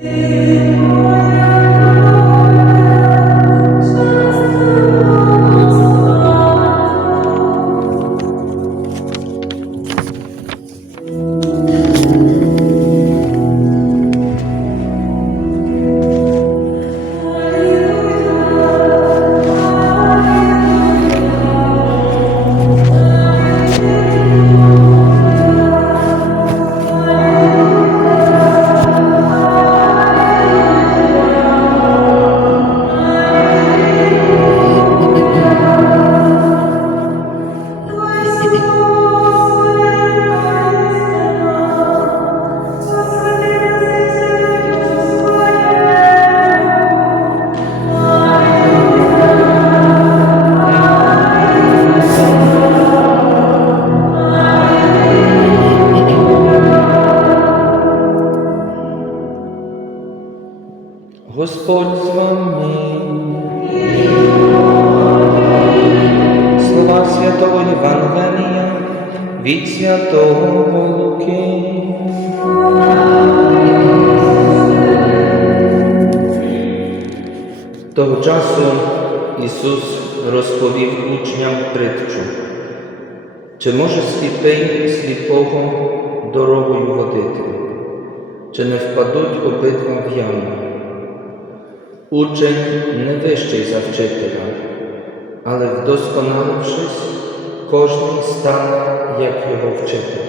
Господь Святого Євангелія від Святого Луки. Того часу Ісус розповів учням притчу. Чи може сліпий сліпого дорогою водити? Чи не впадуть обидва в яму? Учень не вищий за вчителя, але вдосконалившись, кожний стане, як його вчитель.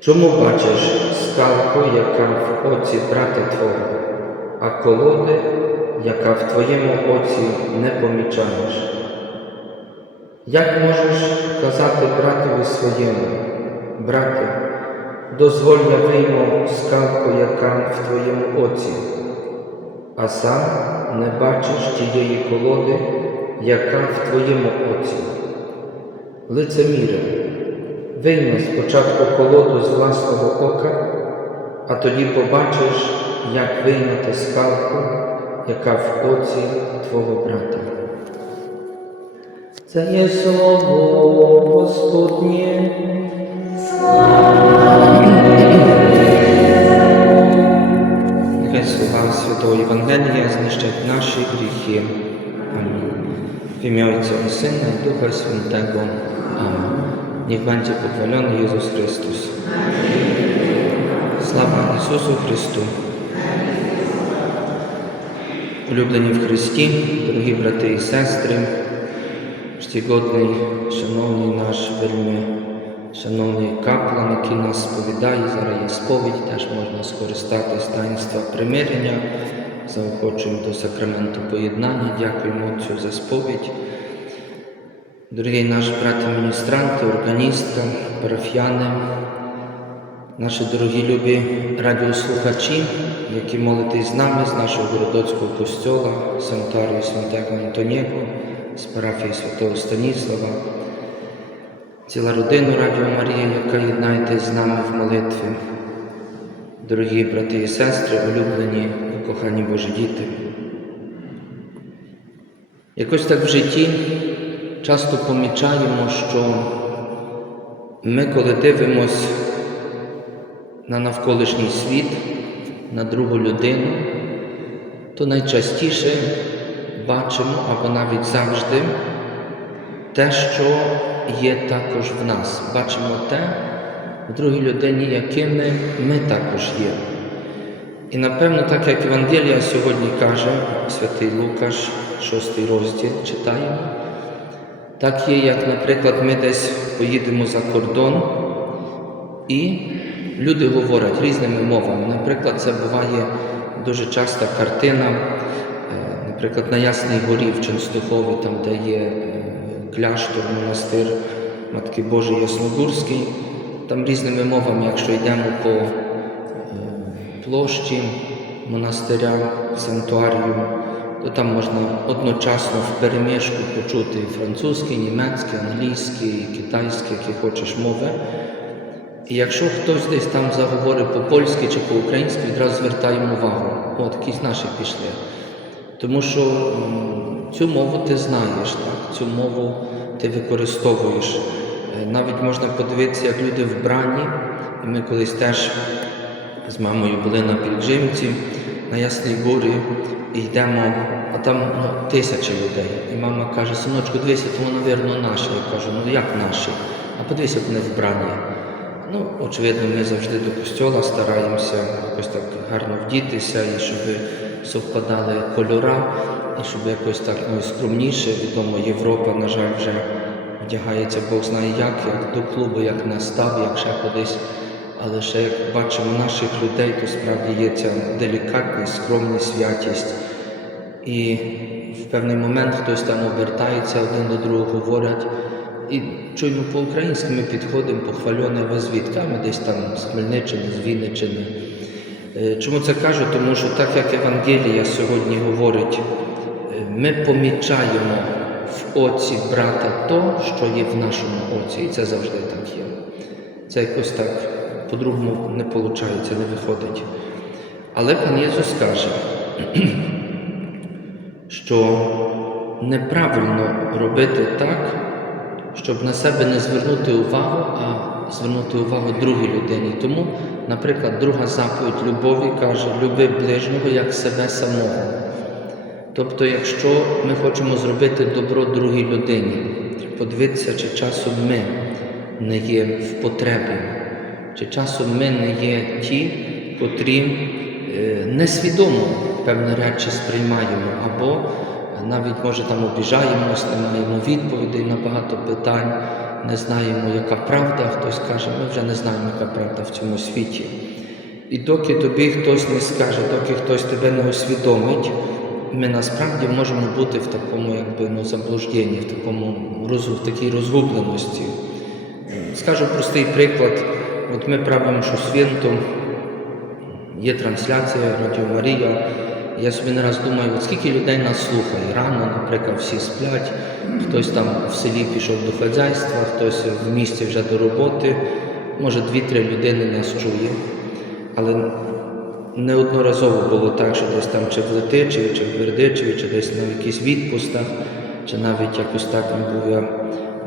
Чому бачиш скалку, яка в оці брата твого, а колоди, яка в твоєму оці не помічаєш? Як можеш казати братові своєму, брате, дозволь я вийму скалку, яка в твоєму оці, а сам не бачиш тієї колоди, яка в твоєму оці. Лицеміре, вийми спочатку колоду з власного ока, а тоді побачиш, як вийняти скалку, яка в оці твого брата. Це є слово Господнє. Слова Святого Євангелія знищать наші гріхи. Амінь. В ім'я Отця і Сина і Духа Святого. Амінь. Będzie pochwalony Jezus Chrystus. Слава Ісусу Христу. Улюблені в Христі, дорогі брати і сестри, чтігодний, шановний наш вельми, шановний каплан, який нас сповідає, зараз є сповідь, теж можна скористатись таїнства примирення, заохочуємо до сакраменту поєднання, дякуємо Отцю за сповідь. Дорогі наші брати міністранти, органістка, парафіяни, наші дорогі любі радіослухачі, які молитесь з нами з нашого Городоцького костьола, санітарію Святого Антоніго, з парафії Святого Станіслава, ціла родина Радіо Марія, яка єднаєтесь з нами в молитві. Дорогі брати і сестри, улюблені і кохані Божі діти. Якось так в житті часто помічаємо, що ми, коли дивимось на навколишній світ, на другу людину, то найчастіше бачимо або навіть завжди те, що є також в нас. Бачимо те в другій людині, якими ми також є. І напевно, так як Євангелія сьогодні каже, святий Лукаш, шостий розділ читаємо, так є, як, наприклад, ми десь поїдемо за кордон, і люди говорять різними мовами. Наприклад, це буває дуже часта картина, е, наприклад, на Ясній горі в Ченстухові, там, де є е, кляштор, монастир Матки Божої Ясногурський. Там різними мовами, якщо йдемо по е, площі монастиря, санктуарію, то там можна одночасно в перемішку почути французький, німецький, англійський, китайський, які хочеш мови. І якщо хтось десь там заговорить по-польськи чи по-українськи, відразу звертаємо увагу. От, якісь наші пішли. Тому що цю мову ти знаєш, так? цю мову ти використовуєш. Е, Навіть можна подивитися, як люди вбрані, ми колись теж з мамою були на Пілджимці, на Ясній Горі, і йдемо, а там ну, тисячі людей. І мама каже, синочку, дивися, то, напевно, наші. Я кажу, ну як наші? А подивися, вони вбрані. Ну, очевидно, ми завжди до костьола стараємося якось так гарно вдітися, і щоб совпадали кольора, і щоб якось так ну, скромніше. Відомо, Європа, на жаль, вже вдягається Бог знає як, як до клубу, як на став, як ще кудись. Але ще як бачимо наших людей, то справді є ця делікатність, скромність, святість. І в певний момент хтось там обертається, один до другого говорять. І чуємо по-українськи ми підходимо, похвальоне ви звідки, десь там з Хмельниччини, з Вінниччини. Е, Чому це кажу? Тому що так як Евангелія сьогодні говорить, е, ми помічаємо в оці брата то, що є в нашому оці. І це завжди так є. Це якось так по-другому не виходить, не виходить. Але пан Єсус каже, що неправильно робити так, щоб на себе не звернути увагу, а звернути увагу другій людині. Тому, наприклад, друга заповідь любові каже: люби ближнього як себе самого. Тобто, якщо ми хочемо зробити добро другій людині, подивитися, чи часом ми не є в потребі, чи часом ми не є ті, котрі е, несвідомо певні речі сприймаємо, або навіть може там обіжаємось, не маємо відповідей на багато питань, не знаємо, яка правда. Хтось каже, ми вже не знаємо, яка правда в цьому світі. І доки тобі хтось не скаже, доки хтось тебе не усвідомить, ми насправді можемо бути в такому якби, ну, заблужденні, в, такому, в такій розгубленості. Скажу простий приклад. От ми правимо свято, є трансляція Радіо Марія. Я собі не раз думаю, от скільки людей нас слухає. Рано, наприклад, всі сплять, хтось там в селі пішов до хазяйства, хтось в місті вже до роботи. Може, дві-три людини нас чує. Але неодноразово було так, що десь там чи в Летичеві, чи в Бердичеві, чи десь на якихось відпустах, чи навіть якось так там був я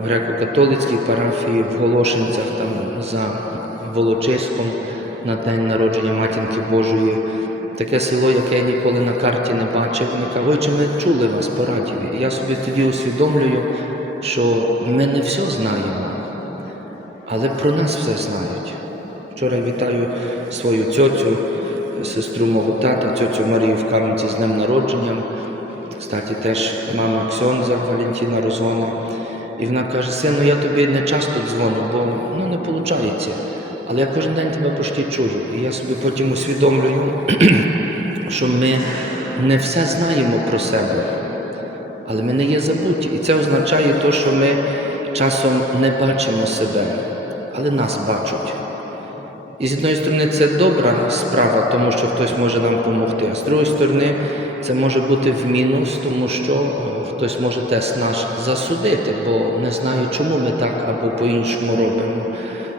в греко-католицькій парафії в Голошинцях там за Волочиськом на день народження Матінки Божої. Таке село, яке я ніколи на карті не бачив. Вони кажуть, ми чули вас по радіо. Я собі тоді усвідомлюю, що ми не все знаємо, але про нас все знають. Вчора вітаю свою цьоцю, сестру мого тата, цьоцю Марію в Кам'янці з днем народження. Кстати, теж мама Ксьонза Валентина Розона. І вона каже, сину, я тобі не часто дзвоню, бо ну, не виходить. Але я кожен день тебе почти чую. І я собі потім усвідомлюю, що ми не все знаємо про себе, але ми не є забуті. І це означає те, що ми часом не бачимо себе, але нас бачать. І з однієї сторони це добра справа, тому що хтось може нам допомогти, а з другої сторони це може бути в мінус, тому що хтось може теж нас засудити, бо не знає, чому ми так або по-іншому робимо.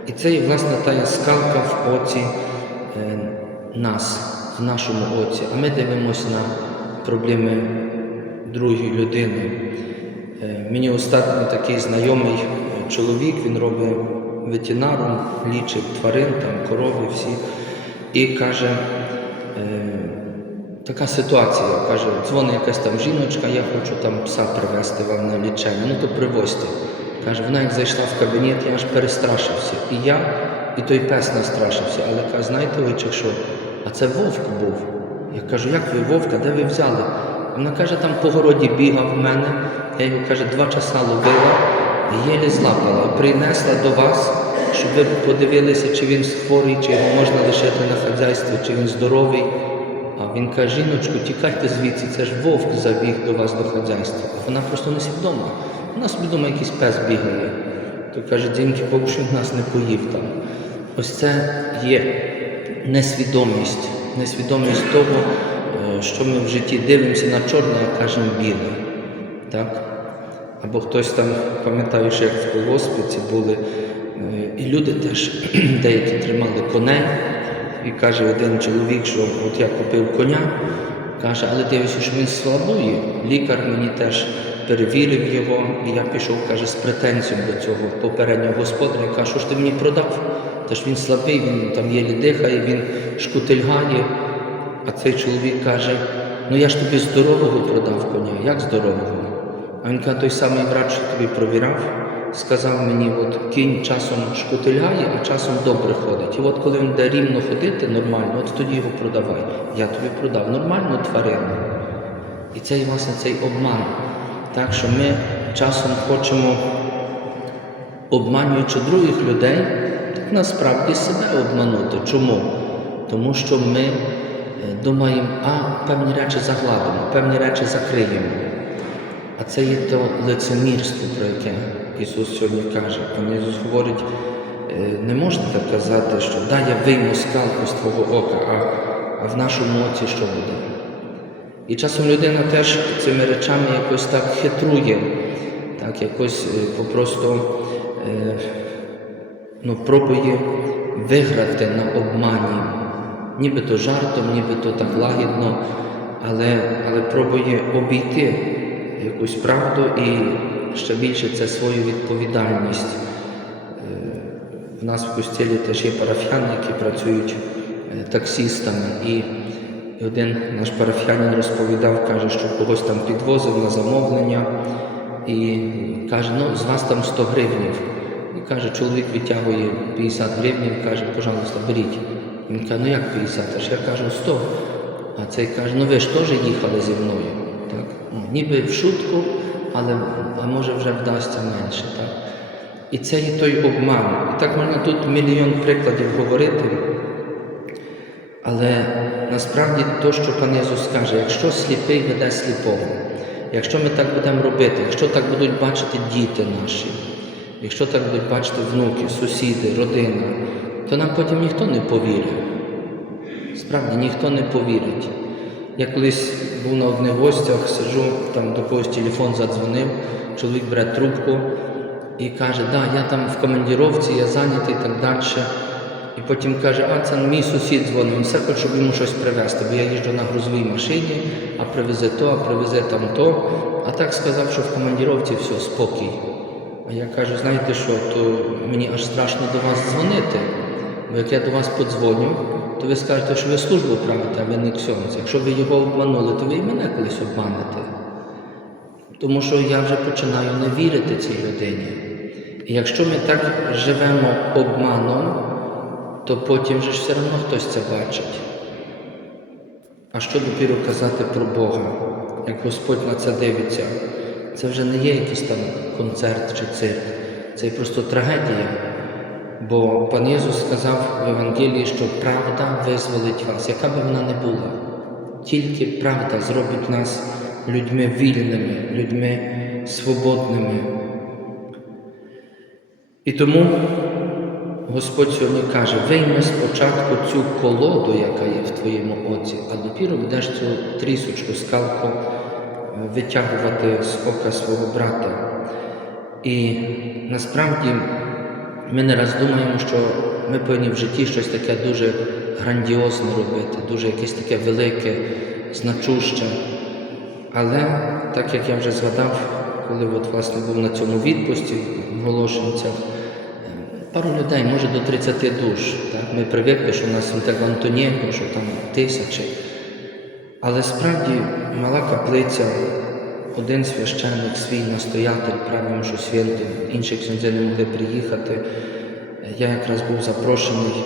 І це є власне та скалка в оці е, нас, в нашому оці. А ми дивимося на проблеми другої людини. Е, Мені остатньо такий знайомий е, чоловік, він робить ветеринаром, лічить тварин, там корови всі. І каже, е, така ситуація, каже, дзвонить якась там жіночка, я хочу там пса привезти вам на лічення, ну то привозьте. Каже, вона як зайшла в кабінет, я аж перестрашився. І я, і той пес настрашився. Але каже, знаєте ви чи що? А це вовк був. Я кажу, як ви вовка, де ви взяли? Вона каже, там по городі бігав в мене. Я його каже, два часа ловила, єлі злапала і принесла до вас, щоб ви подивилися, чи він хворий, чи його можна лишити на хазяйстві, чи він здоровий. А він каже, жіночку, тікайте звідси, це ж вовк забіг до вас до хазяйства. А вона просто не свідома. Вона собі думає, якийсь пес бігає. То каже, Богу, що нас не поїв там. Ось це є несвідомість, несвідомість того, е, що ми в житті дивимося на чорне, а кажемо біле. Так? Або хтось там, пам'ятаю, що як в колгоспиці були, е, і люди теж деякі тримали коней. І каже один чоловік, що от я купив коня, каже, але дивлюся, що він слабує. Лікар мені теж перевірив його, і я пішов, каже, з претензією до цього попереднього господаря. Я кажу, що ж ти мені продав? Та ж він слабий, він там єлі дихає, він шкутильгає. А цей чоловік каже: ну я ж тобі здорового продав коня. Як здорового? А він каже, той самий врач, що тобі провірав, сказав мені, от кінь часом шкутильгає, а часом добре ходить. І от коли він буде рівно ходити нормально, от тоді його продавай. Я тобі продав нормальну тварину. І це, власне, цей обман. Так що ми часом хочемо, обманюючи других людей, насправді себе обманути. Чому? Тому що ми е, думаємо, а певні речі загладимо, певні речі закриємо. А це є то лицемірство, про яке Ісус сьогодні каже. Пан Ісус говорить, е, не можна так казати, що дай я вийму скалку з твого ока, а в нашому оці що буде? І часом людина теж цими речами якось так хитрує, так якось е, попросту е, ну, пробує виграти на обмані, нібито жартом, нібито так лагідно, але, але пробує обійти якусь правду і ще більше це свою відповідальність. Е, В нас в костілі теж є парафіяни, які працюють е, таксістами. І і один наш парафіянин розповідав, каже, що когось там підвозив на замовлення і каже, ну з вас там 100 гривнів. І каже, чоловік відтягує 50 гривнів, каже, пожалуйста, беріть. Він каже, ну як 50? Аж я кажу 100. А цей каже, ну ви ж теж їхали зі мною. Так? Ну, ніби в шутку, але а може вже вдасться менше. Так? І це є той обман. І так можна тут мільйон прикладів говорити. Але насправді то, що пан Ісус каже, якщо сліпий веде сліпого, якщо ми так будемо робити, якщо так будуть бачити діти наші, якщо так будуть бачити внуки, сусіди, родина, то нам потім ніхто не повірить. Справді ніхто не повірить. Я колись був на одних гостях, сиджу, там до когось телефон задзвонив, чоловік бере трубку і каже, да, я там в командіровці, я зайнятий і так далі. І потім каже, а це мій сусід дзвонив, він все хоче, щоб йому щось привезти, бо я їжджу на грузовій машині, а привезе то, а привезе там то. А так сказав, що в командіровці все, спокій. А я кажу, знаєте що, то мені аж страшно до вас дзвонити. Бо як я до вас подзвоню, то ви скажете, що ви службу правите, а ви не ксьонц. Якщо ви його обманули, то ви і мене колись обманете. Тому що я вже починаю не вірити цій людині. І якщо ми так живемо обманом, то потім же ж все одно хтось це бачить. А що допіру казати про Бога, як Господь на це дивиться? Це вже не є якийсь там концерт чи цирк, це просто трагедія. Бо пан Ісус сказав в Євангелії, що правда визволить вас, яка би вона не була. Тільки правда зробить нас людьми вільними, людьми свободними. І тому Господь сьогодні каже, вийми спочатку цю колоду, яка є в твоєму оці, а допіру будеш цю трісочку, скалку е, витягувати з ока свого брата. І насправді ми не раз думаємо, що ми повинні в житті щось таке дуже грандіозне робити, дуже якесь таке велике, значуще. Але так як я вже згадав, коли от, власне, був на цьому відпусті в Волошинцях, пару людей, може до 30 душ. Так? Ми привикли, що у нас Святого Антонєнко, що там тисячі. Але справді мала каплиця, один священник, свій настоятель, правимо, що свято, інші ксензи не могли приїхати. Я якраз був запрошений.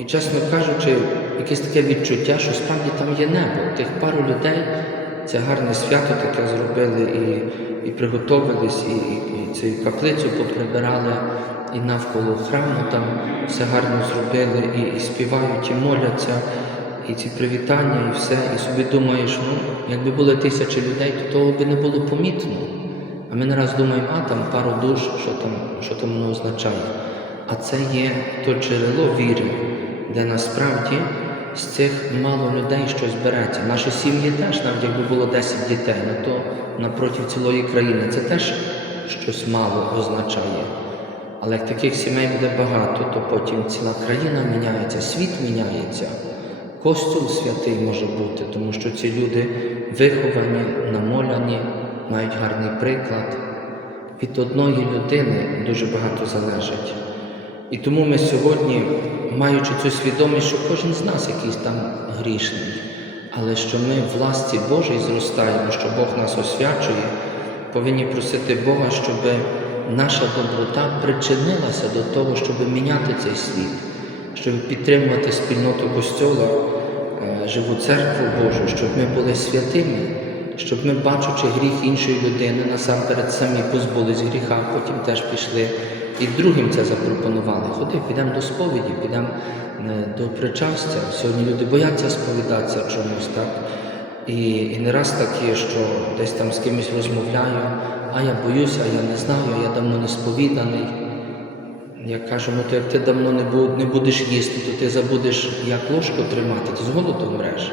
І, чесно кажучи, якесь таке відчуття, що справді там є небо. Тих пару людей це гарне свято таке зробили і і приготовились, і, і, і цю каплицю поприбирали, і навколо храму там все гарно зробили, і, і співають, і моляться, і ці привітання, і все. І собі думаєш, ну, якби були тисячі людей, то того би не було помітно. А ми не раз думаємо, а там пару душ, що там, що там воно означає. А це є то джерело віри, де насправді з цих мало людей щось береться. Наші сім'ї теж, навіть якби було 10 дітей, ну то напроти цілої країни це теж щось мало означає. Але як таких сімей буде багато, то потім ціла країна міняється, світ міняється. Костюл святий може бути, тому що ці люди виховані, намоляні, мають гарний приклад. Від одної людини дуже багато залежить. І тому ми сьогодні, маючи цю свідомість, що кожен з нас якийсь там грішний, але що ми в ласці Божій зростаємо, що Бог нас освячує, повинні просити Бога, щоб наша доброта причинилася до того, щоб міняти цей світ, щоб підтримувати спільноту Костьола, е, живу церкву Божу, щоб ми були святими, щоб ми, бачучи гріх іншої людини, насамперед самі позбулись гріха, потім теж пішли і другим це запропонували. Ходи, підемо до сповіді, підемо е, до причастя. Сьогодні люди бояться сповідатися чомусь, так? І, і не раз так є, що десь там з кимось розмовляю, а я боюся, а я не знаю, я давно не сповіданий. Я кажу, ну то як ти давно не будеш їсти, то ти забудеш, як ложку тримати, ти з голоду вмреш.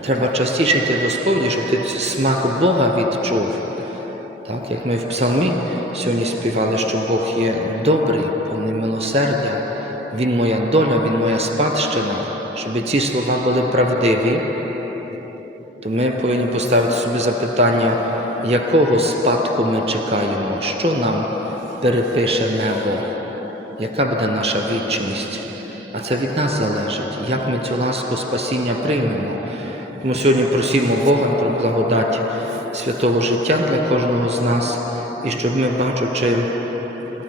Треба частіше йти до сповіді, щоб ти смак Бога відчув. Так, як ми в псалмі сьогодні співали, що Бог є добрий, повний милосердя, Він моя доля, Він моя спадщина, щоб ці слова були правдиві, то ми повинні поставити собі запитання, якого спадку ми чекаємо, що нам перепише небо, яка буде наша вічність. А це від нас залежить, як ми цю ласку спасіння приймемо. Тому сьогодні просимо Бога про благодать святого життя для кожного з нас, і щоб ми, бачучи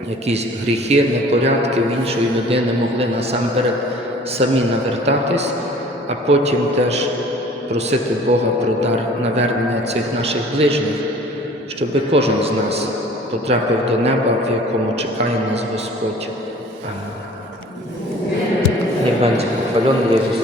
якісь гріхи, непорядки в іншої людини, могли насамперед самі навертатись, а потім теж просити Бога про дар навернення цих наших ближніх, щоб кожен з нас потрапив до неба, в якому чекає нас Господь. Амінь. Євангелій, хвальон Ісус